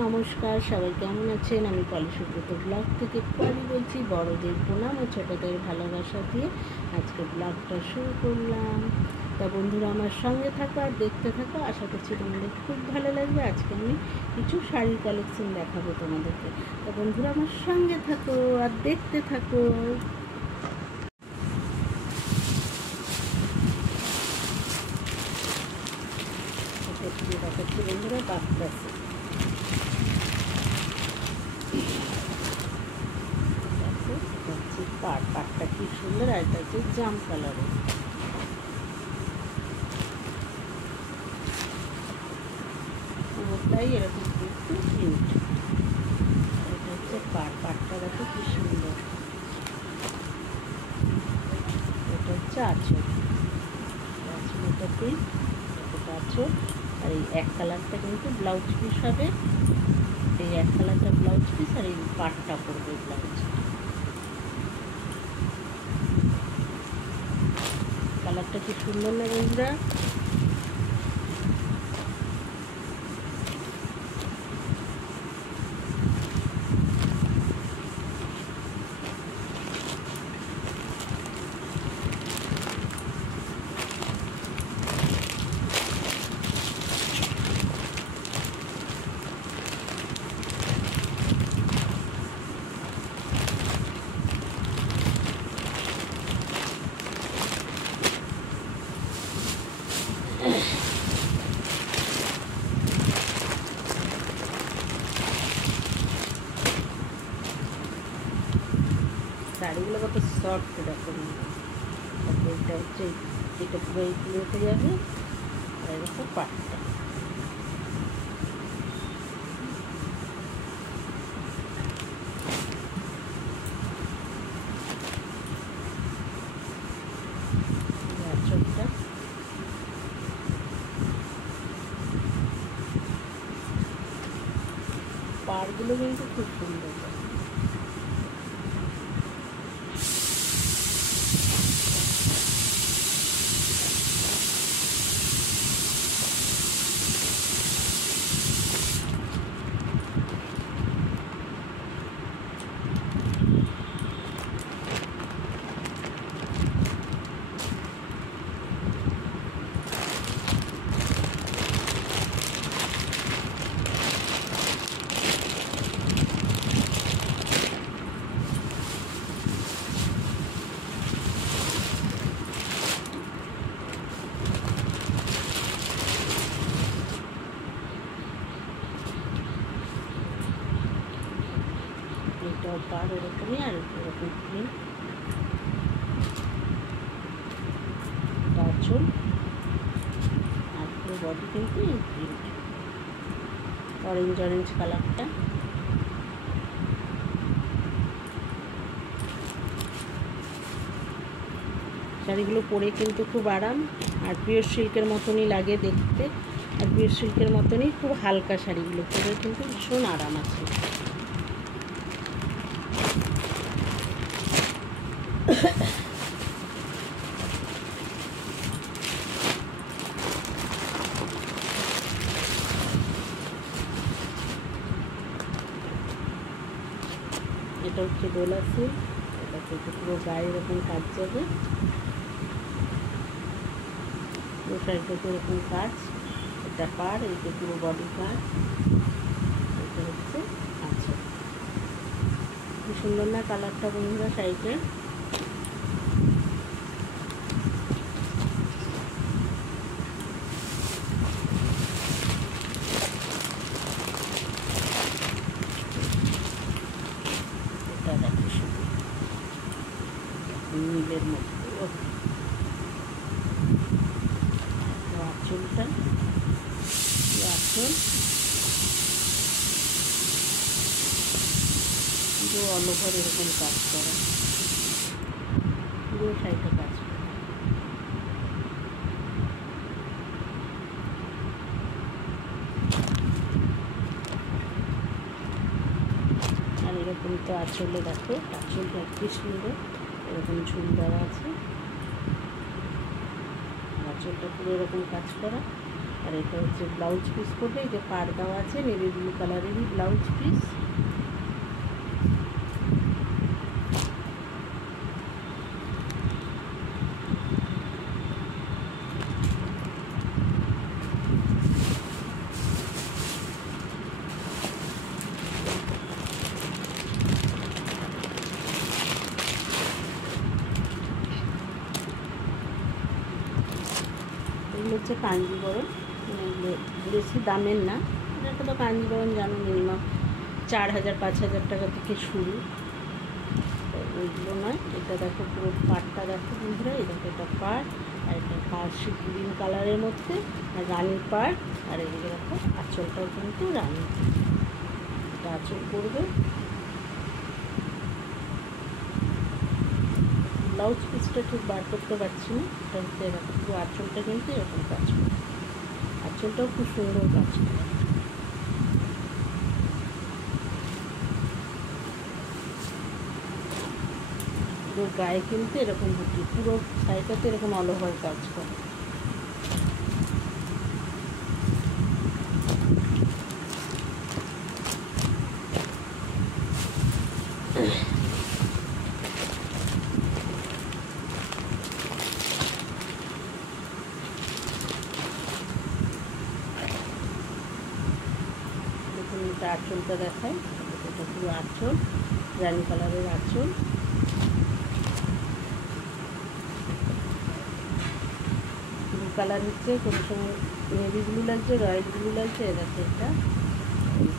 নমস্কার, সবাই কেমন আছেন? আমি পলি সুব্রত ব্লগ থেকে পলি বলছি। বড়দের প্রণাম ও ছোটোদের ভালোবাসা দিয়ে আজকে ব্লগটা শুরু করলাম। তা বন্ধুরা, আমার সঙ্গে থাকো আর দেখতে থাকো। আশা করছি তোমাদের খুব ভালো লাগবে। আজকে আমি কিছু শাড়ির কালেকশন দেখাবো তোমাদেরকে। তা বন্ধুরা, আমার সঙ্গে থাকো আর দেখতে থাকো। দেখাচ্ছি বন্ধুরা, বাচ্চা পাটটা কি সুন্দর, আর এটা হচ্ছে জাম কালারের। পুরোটাই এরকম একটু কিউট। এটা হচ্ছে পাটটা দেখো কি সুন্দর। এটা হচ্ছে আঁচল, আঁচলটাতেই এটা আঁচল। আর এই এক কালারটা কিন্তু ব্লাউজ পিস হবে। এই এক কালারটা ব্লাউজ পিস, আর এই পাটটা পড়বে ব্লাউজ। কালারটা কি সুন্দর না বন্ধুরা? শাড়িগুলো কত সফট দেখো। এটা হচ্ছে, এটা পুরো এইগুলো উঠে যাবে। আর এটা পাটটা। আঁচলটা পাড়গুলো কিন্তু খুব সুন্দর। এটাও পাড় এরকমই, আর এরকম প্রিন্ট। আঁচল আর পুরো বডি কিন্তু এই প্রিন্ট, অরেঞ্জ কালারটা। শাড়িগুলো পরে কিন্তু খুব আরাম, আর পিওর সিল্কের মতনই লাগে দেখতে। আর পিওর সিল্কের মতনই খুব হালকা, শাড়িগুলো পরে কিন্তু ভীষণ আরাম আছে। এটা হচ্ছে ডোলা সিল্ক। এটা থেকে পুরো গায়ে এরকম কাজ যাবে, পুরো শাড়িটাতে এরকম কাজ। এটা পাড়, এইটা পুরো বডি কাজ। এটা হচ্ছে আঁচল। কি সুন্দর না কালারটা বন্ধুরা শাড়িটা? এটা দেখো শুধু নীলের মধ্যে আঁচলটা, আঁচল পুরো অল ওভার এরকম কাজ করা, পুরো শাড়িটা কাজ করা। আর এরকম তো আঁচলে দেখো, আঁচলটা একটু সুন্দর, এরকম ঝুল দেওয়া আছে। আঁচলটা পুরো এরকম কাজ করা। আর এটা হচ্ছে ব্লাউজ পিস করবে, এই যে পাড় দেওয়া আছে নেভি ব্লু কালারেরই ব্লাউজ পিস। এগুলো হচ্ছে কাঞ্জিবরম, মানে বেশি দামের না, এটা তো কাঞ্জিবরম জানো মিনিমাম 4000-5000 টাকা থেকে শুরু, ওইগুলো নয়। এটা দেখো পুরো পাড়টা দেখো বন্ধুরা, এই দেখো এটা পাড়, আর এটা পার্সি গ্রিন কালারের মধ্যে আর রানির পাড়, আর এদিকে দেখো আঁচলটাও কিন্তু রানি, এটা আঁচল করবে। ব্লাউজ পিসটা ঠিক বার করতে পারছি না, এটা হচ্ছে দেখো পুরো আঁচলটা কিন্তু এরকম কাজ করে, আঁচলটাও খুব সুন্দর কাজ করে। পুরো গায়ে কিন্তু এরকম বুটি, পুরো শাড়িটাতে এরকম অল ওভার কাজ করে। দেখুন এটা আঁচলটা দেখায়, এটা পুরো আঁচল, রানি কালারের আঁচল। ব্লু কালার হচ্ছে কোনো সময় নেভি ব্লু লাগছে, রয়্যাল ব্লু লাগছে, দেখো এটা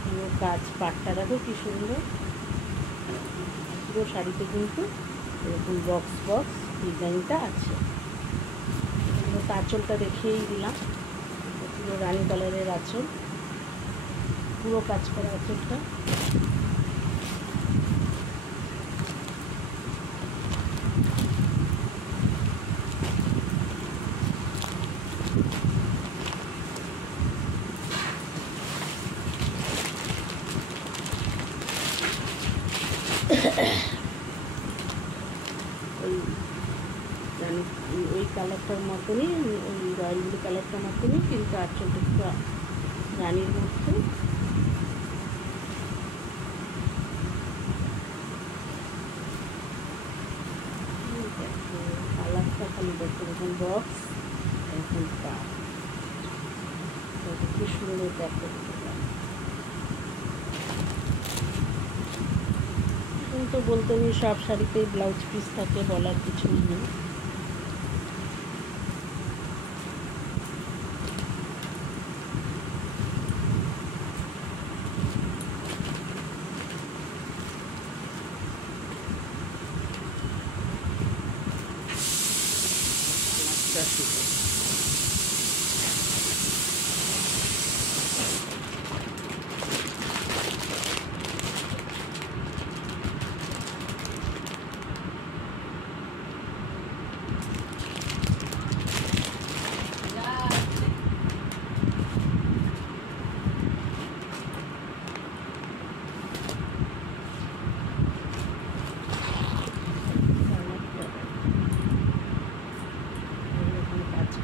পুরো কাজ, পাটটা দেখো কি সুন্দর। পুরো শাড়িতে কিন্তু এরকম বক্স বক্স ডিজাইনটা আছে। আঁচলটা দেখিয়েই দিলাম, পুরো রানি কালারের আঁচল, পুরো কাজ করা আঁচলটা। ওই কালারটার মতনই, ওই রয়্যাল ব্লু কালারটার মতনই, কিন্তু আঁচলটা একটু রানির মধ্যে। কালারটা খালি দেখতে এরকম বক্স, এরকম পা, কি সুন্দর দেখতে। তো বলতে নেই সব শাড়িতেই ব্লাউজ পিস থাকে, বলার কিছুই নেই।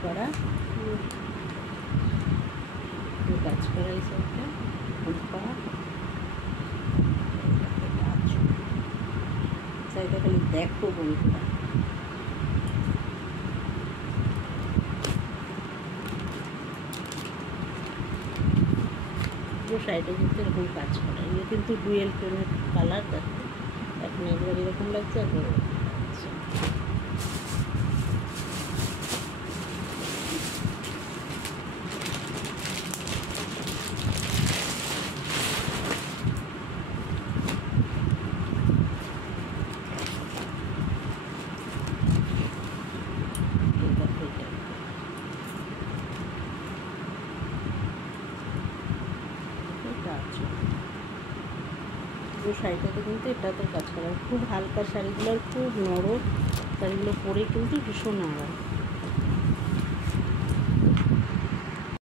করা কাজ করা এই সাইডটা সাইডটা খালি দেখো বন্ধুরা। পুরো সাইডে কিন্তু এরকম কাজ করা, এগুলো কিন্তু ডুয়েল টোনের কালার, দেখো এখন একবার এরকম লাগছে, একবার পুরো শাড়িটাতে কিন্তু এটাতে কাজ করা, খুব হালকা শাড়িগুলোর খুব নরম, শাড়িগুলো পরে কিন্তু ভীষণ আরাম।